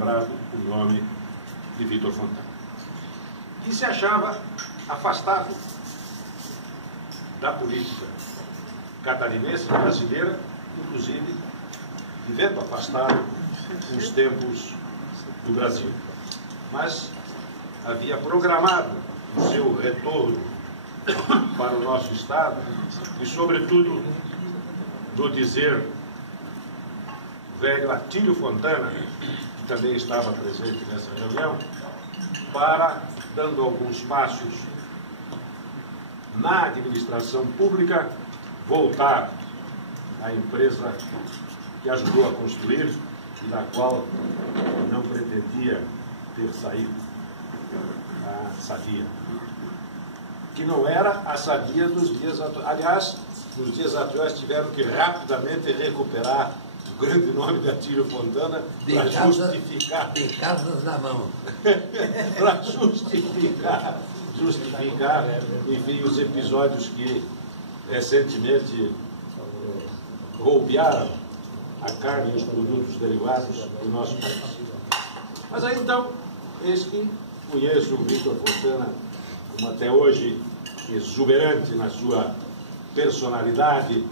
lembrado o nome de Vitor Fontana, que se achava afastado da política catarinense, brasileira, inclusive vivendo afastado uns tempos do Brasil. Mas havia programado o seu retorno para o nosso Estado e, sobretudo, do dizer velho Atílio Fontana, que também estava presente nessa reunião, para, dando alguns passos na administração pública, voltar à empresa que ajudou a construir e da qual não pretendia ter saído, a Sadia. Que não era a Sadia dos dias atuais. Aliás, nos dias atuais tiveram que rapidamente recuperar o grande nome de Atílio Fontana para justificar. De casas na mão. Para justificar, enfim, os episódios que recentemente roubaram a carne e os produtos derivados do nosso país. Mas aí então, eis que conheço o Vitor Fontana como até hoje exuberante na sua personalidade,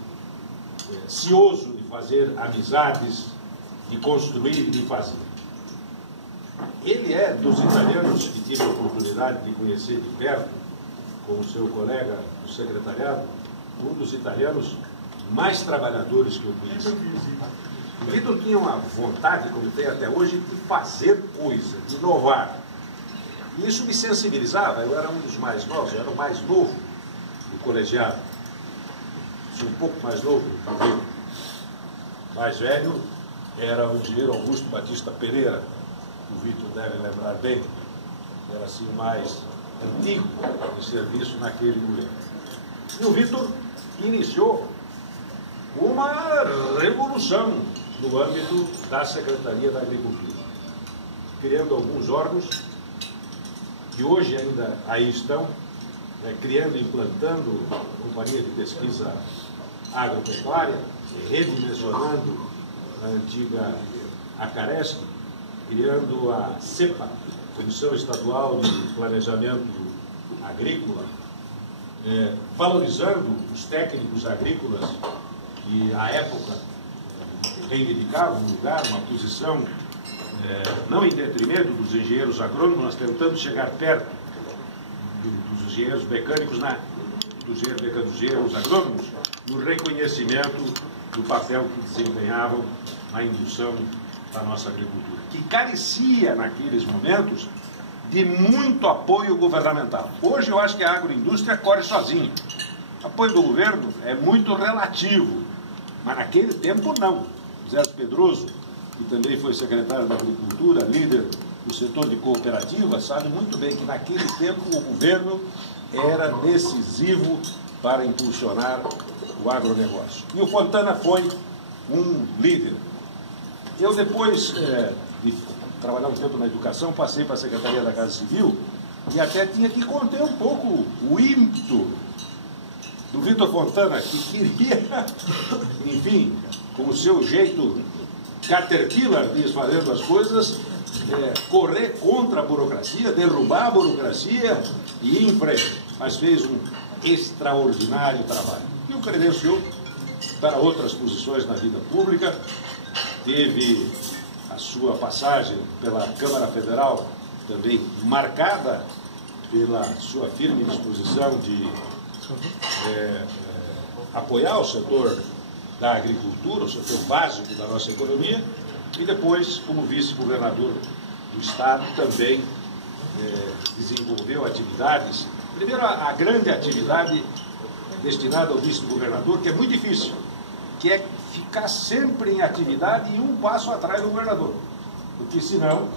cioso de fazer amizades, de construir e de fazer. Ele é dos italianos que tive a oportunidade de conhecer de perto, com o seu colega do secretariado, um dos italianos mais trabalhadores que eu conheci. O Vitor tinha uma vontade, como tem até hoje, de fazer coisa, de inovar. E isso me sensibilizava. Eu era um dos mais novos, eu era o mais novo do colegiado. Sou um pouco mais novo do Vitor. Mais velho era o engenheiro Augusto Batista Pereira, que o Vitor deve lembrar bem, que era assim o mais antigo de serviço naquele momento. E o Vitor iniciou uma revolução no âmbito da Secretaria da Agricultura, criando alguns órgãos que hoje ainda aí estão, criando e implantando a Companhia de Pesquisa Agropecuária, redimensionando a antiga Acaresc, criando a CEPA, Comissão Estadual de Planejamento Agrícola, valorizando os técnicos agrícolas que, à época, reivindicavam um lugar, uma posição, não em detrimento dos engenheiros agrônomos, mas tentando chegar perto dos engenheiros mecânicos, dos engenheiros agrônomos, no reconhecimento do papel que desempenhavam na indução da nossa agricultura, que carecia, naqueles momentos, de muito apoio governamental. Hoje eu acho que a agroindústria corre sozinha. O apoio do governo é muito relativo, mas naquele tempo não. José Pedroso, que também foi secretário da Agricultura, líder do setor de cooperativa, sabe muito bem que naquele tempo o governo era decisivo para impulsionar o agronegócio. E o Fontana foi um líder. Eu, depois de trabalhar um tempo na educação, passei para a Secretaria da Casa Civil e até tinha que conter um pouco o ímpeto do Vitor Fontana, que queria, enfim, com o seu jeito caterpillar, diz, fazendo as coisas, correr contra a burocracia, derrubar a burocracia e ir em frente. Mas fez um extraordinário trabalho. E o credenciou para outras posições na vida pública. Teve a sua passagem pela Câmara Federal também marcada pela sua firme disposição de apoiar o setor da agricultura, o setor básico da nossa economia, e depois, como vice-governador do Estado, também desenvolveu atividades. Primeiro, a grande atividade destinada ao vice-governador, que é muito difícil, que é ficar sempre em atividade e um passo atrás do governador, porque senão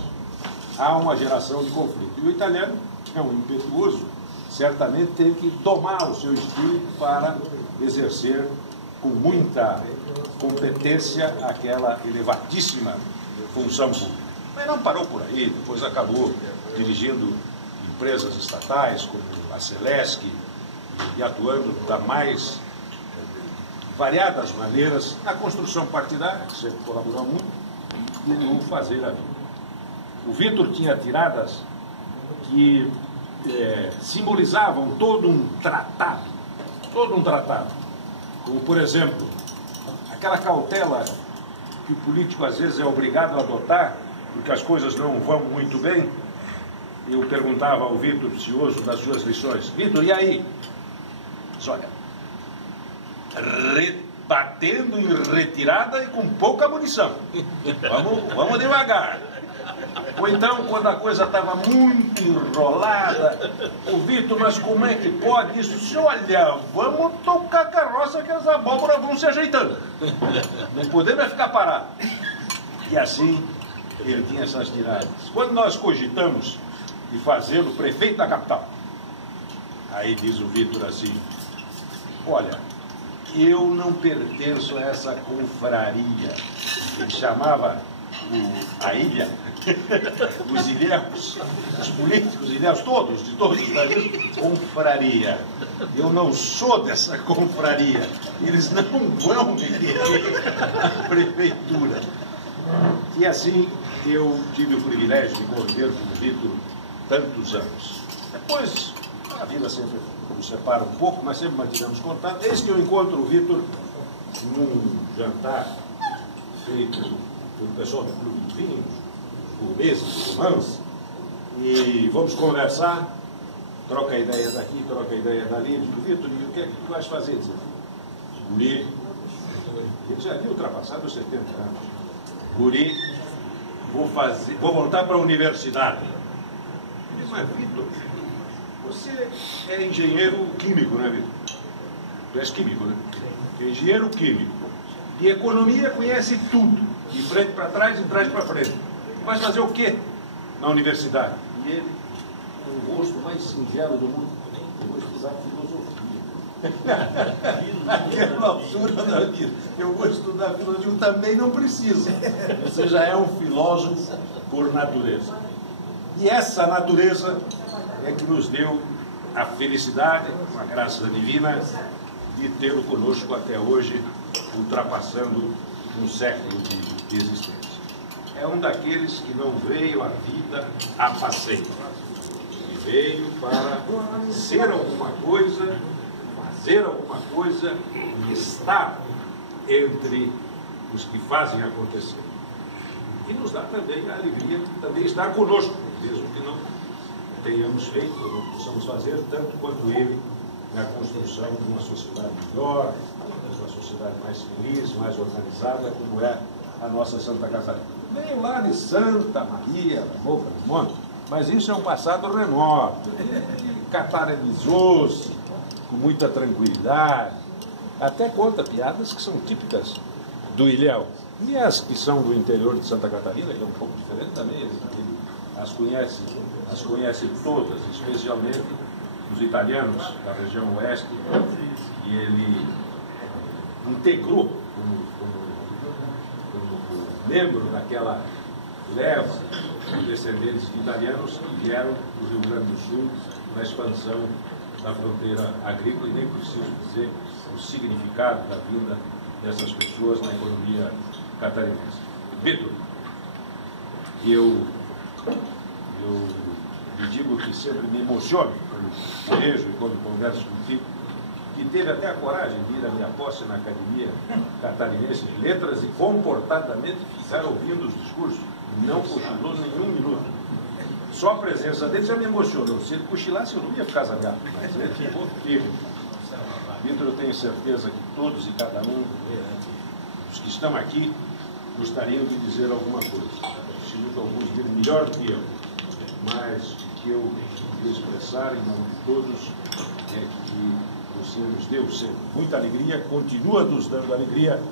há uma geração de conflito. E o italiano, que é um impetuoso, certamente teve que domar o seu espírito para exercer com muita competência aquela elevadíssima função pública. Mas não parou por aí, depois acabou dirigindo empresas estatais como a Celesc e atuando da mais variadas maneiras na construção partidária, que sempre colaborou muito, e no fazer a vida. o Vitor tinha tiradas que simbolizavam todo um tratado, como, por exemplo, aquela cautela que o político às vezes é obrigado a adotar, porque as coisas não vão muito bem. Eu perguntava ao Vitor, cioso das suas lições: Vitor, e aí? Diz, olha, batendo em retirada e com pouca munição. Vamos devagar. Ou então, quando a coisa estava muito enrolada, o Vitor, mas como é que pode isso? Se olha, vamos tocar a carroça que as abóboras vão se ajeitando. Não podemos ficar parados. E assim, ele tinha essas tiradas. Quando nós cogitamos de fazê-lo prefeito da capital, aí diz o Vitor assim: olha, eu não pertenço a essa confraria. Ele chamava a ilha, os ilhéus, os políticos ilhéus, todos, de todos os países, confraria. Eu não sou dessa confraria. Eles não vão me querer a prefeitura. E assim eu tive o privilégio de conviver com o Vitor tantos anos. Depois, a vida sempre nos separa um pouco, mas sempre mantivemos contato. Desde que eu encontro o Vitor num jantar feito pelo pessoal do Clube de Vinhos, gourmeses, romance, e vamos conversar, troca a ideia daqui, troca a ideia dali. Eu digo: Vitor, e o que é que tu vais fazer? Diz: guri, ele já havia ultrapassado os 70 anos. Guri, vou voltar para a universidade. Eu disse: mas Vitor, você é engenheiro químico, não é, Vitor? Tu és químico, né? É engenheiro químico. De economia conhece tudo, de frente para trás e de trás para frente. Vai fazer o quê na universidade? E ele, com o rosto mais singelo do mundo: eu vou estudar filosofia. Naquela altura da vida, eu vou estudar filosofia. Eu também não precisa. Você já é um filósofo por natureza. E essa natureza é que nos deu a felicidade, com a graça divina, de tê-lo conosco até hoje, ultrapassando um século de existência. É um daqueles que não veio à vida a passeio. Ele veio para ser alguma coisa, fazer alguma coisa e estar entre os que fazem acontecer. E nos dá também a alegria de também estar conosco, mesmo que não tenhamos feito, ou não possamos fazer tanto quanto ele na construção de uma sociedade melhor, de uma sociedade mais feliz, mais organizada, como é a nossa Santa Catarina. Veio lá de Santa Maria, da Boca do Monte, mas isso é um passado remota. Catarinizou-se com muita tranquilidade, até conta piadas que são típicas do ilhéu. E as que são do interior de Santa Catarina, que é um pouco diferente também, ele as conhece todas, especialmente os italianos da região oeste, e ele integrou como membro daquela leva de descendentes de italianos que vieram do Rio Grande do Sul na expansão da fronteira agrícola, e nem preciso dizer o significado da vinda dessas pessoas na economia catarinense. Vitor, eu lhe digo que sempre me emociono quando vejo e quando converso contigo, que teve até a coragem de ir à minha posse na Academia Catarinense de Letras e comportadamente ficar ouvindo os discursos. Não cochilou nenhum minuto. Só a presença dele já me emocionou. Se ele cochilasse, eu não ia ficar zangado. Mas ele ficou firme. Vitor, eu tenho certeza que todos e cada um dos que estão aqui gostariam de dizer alguma coisa. Preciso que alguns digam melhor do que eu. Mas o que eu queria expressar em nome de todos é que o Senhor nos deu sempre muita alegria, continua nos dando alegria,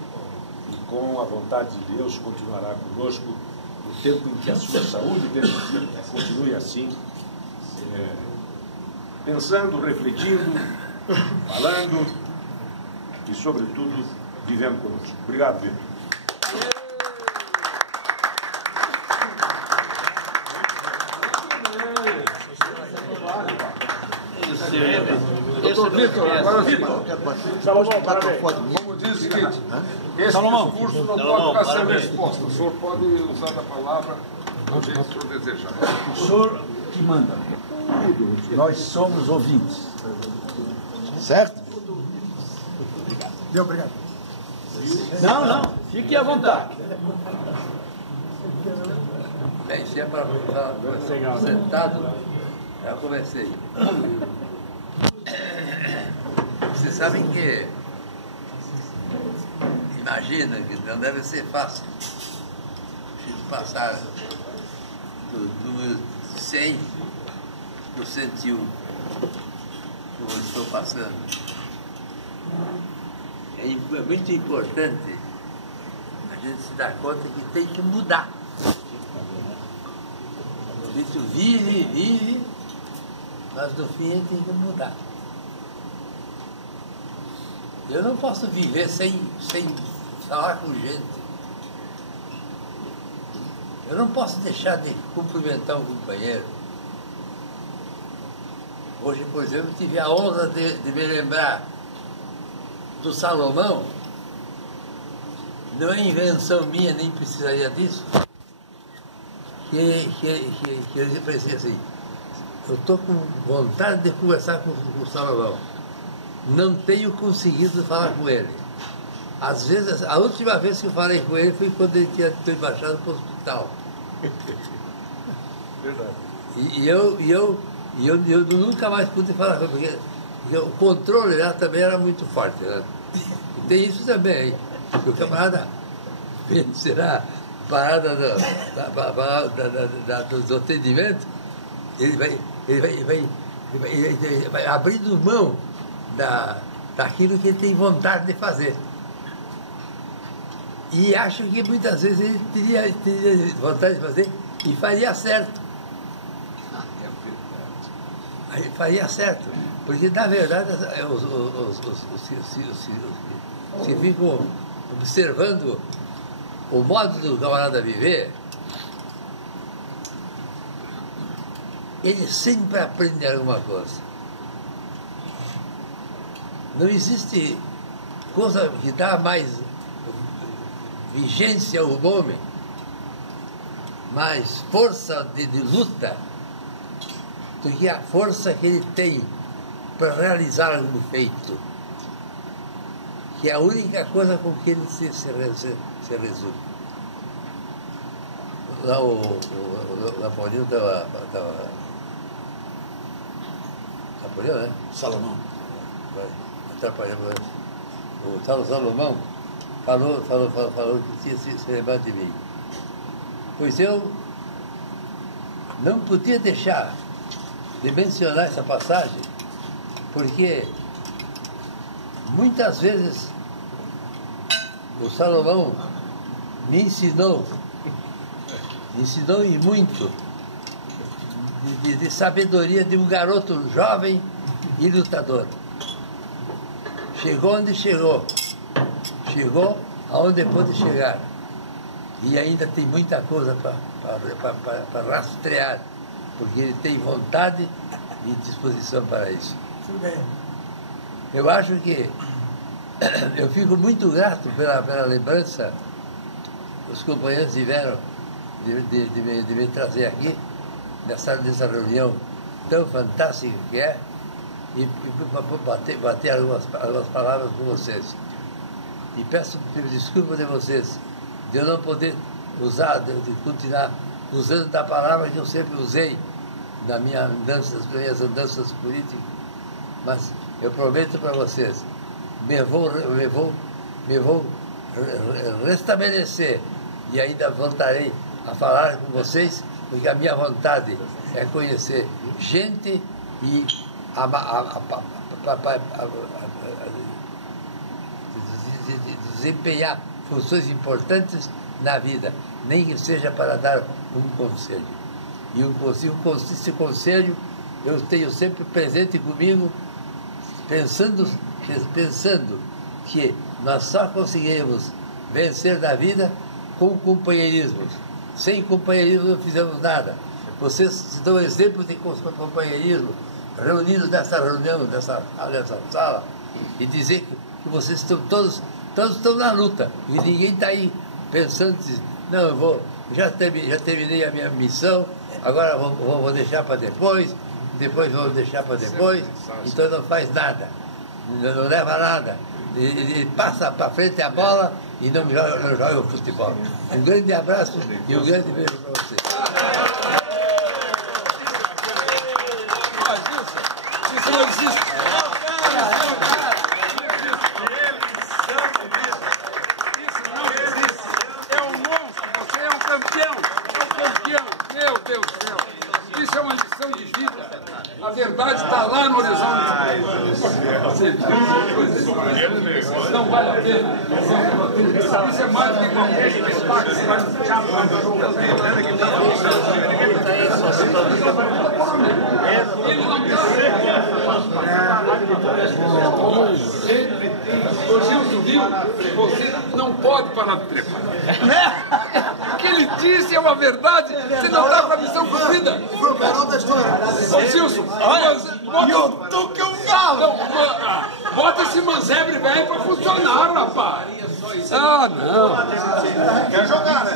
e com a vontade de Deus continuará conosco o tempo em que a sua saúde permitir. Continue assim, pensando, refletindo, falando e, sobretudo, vivendo conosco. Obrigado, Vitor. Doutor Vitor, agora Salomão, parabéns. Vamos dizer o seguinte: esse discurso não pode ficar sem resposta. O senhor pode usar a palavra Posso desejar. O senhor que manda. Nós somos ouvintes. Certo? Obrigado. Não. Fique à vontade. Bem, se é para falar sentado, já comecei. Vocês sabem que, imagina que não deve ser fácil passar do número 100 para o 101, como eu estou passando. É muito importante a gente se dar conta que tem que mudar. A gente vive, mas no fim a gente tem que mudar. Eu não posso viver sem falar com gente. Eu não posso deixar de cumprimentar um companheiro. Hoje, por exemplo, tive a honra de me lembrar do Salomão. Não é invenção minha, nem precisaria disso. Que eu pensei assim, eu estou com vontade de conversar com o Salomão. Não tenho conseguido falar com ele. Às vezes, a última vez que eu falei com ele foi quando ele tinha sido embaixado para o hospital. Verdade. E eu nunca mais pude falar com ele, porque o controle lá também era muito forte, né? E tem isso também, que o camarada será parada do atendimento, ele vai abrindo mão daquilo que ele tem vontade de fazer. E acho que muitas vezes ele teria vontade de fazer e faria certo. Aí faria certo. Porque, na verdade, se ficam observando o modo do camarada viver, ele sempre aprende alguma coisa. Não existe coisa que dá mais vigência ao homem, mais força de luta do que a força que ele tem para realizar algum feito, que é a única coisa com que ele se resume. Lá o Napoleão estava... Napoleão, né? Salomão. Atrapalhando. O Salomão falou que tinha se lembrado de mim. Pois eu não podia deixar de mencionar essa passagem, porque muitas vezes o Salomão me ensinou e muito, de sabedoria de um garoto jovem e lutador. Chegou onde chegou. Chegou aonde pôde chegar. E ainda tem muita coisa para rastrear, porque ele tem vontade e disposição para isso. Eu acho que eu fico muito grato pela lembrança que os companheiros tiveram de me trazer aqui, nessa reunião tão fantástica que é, e bater algumas palavras com vocês. E peço desculpa de vocês, de eu não poder usar, de continuar usando da palavra que eu sempre usei nas minhas andanças políticas, mas eu prometo para vocês, me vou restabelecer e ainda voltarei a falar com vocês, porque a minha vontade é conhecer gente e desempenhar funções importantes na vida, nem que seja para dar um conselho. E esse conselho eu tenho sempre presente comigo, pensando que nós só conseguiremos vencer na vida com companheirismo. Sem companheirismo não fizemos nada. Vocês se dão exemplo de companheirismo, reunidos nessa reunião, nessa sala, e dizer que vocês estão todos estão na luta, e ninguém está aí pensando, não, eu já terminei a minha missão, agora vou deixar para depois vou deixar para depois, então não faz nada, não leva nada. Ele passa para frente a bola e não joga o futebol. Um grande abraço e um grande beijo para você. Isso não existe. É um monstro, você é um campeão. Meu Deus do céu. Isso é uma lição de vida. A verdade está lá no horizonte. Não vale a pena. Isso é mais do que qualquer espetáculo. Ele não está. O Gilson viu? Você não pode parar de trepar. O que ele disse é uma verdade. Você não está com a missão cumprida. Foi o canal da história. Ô Gilson, que é um galo. Bota esse manzebre velho pra funcionar, rapaz. Ah, não. Quer jogar, né?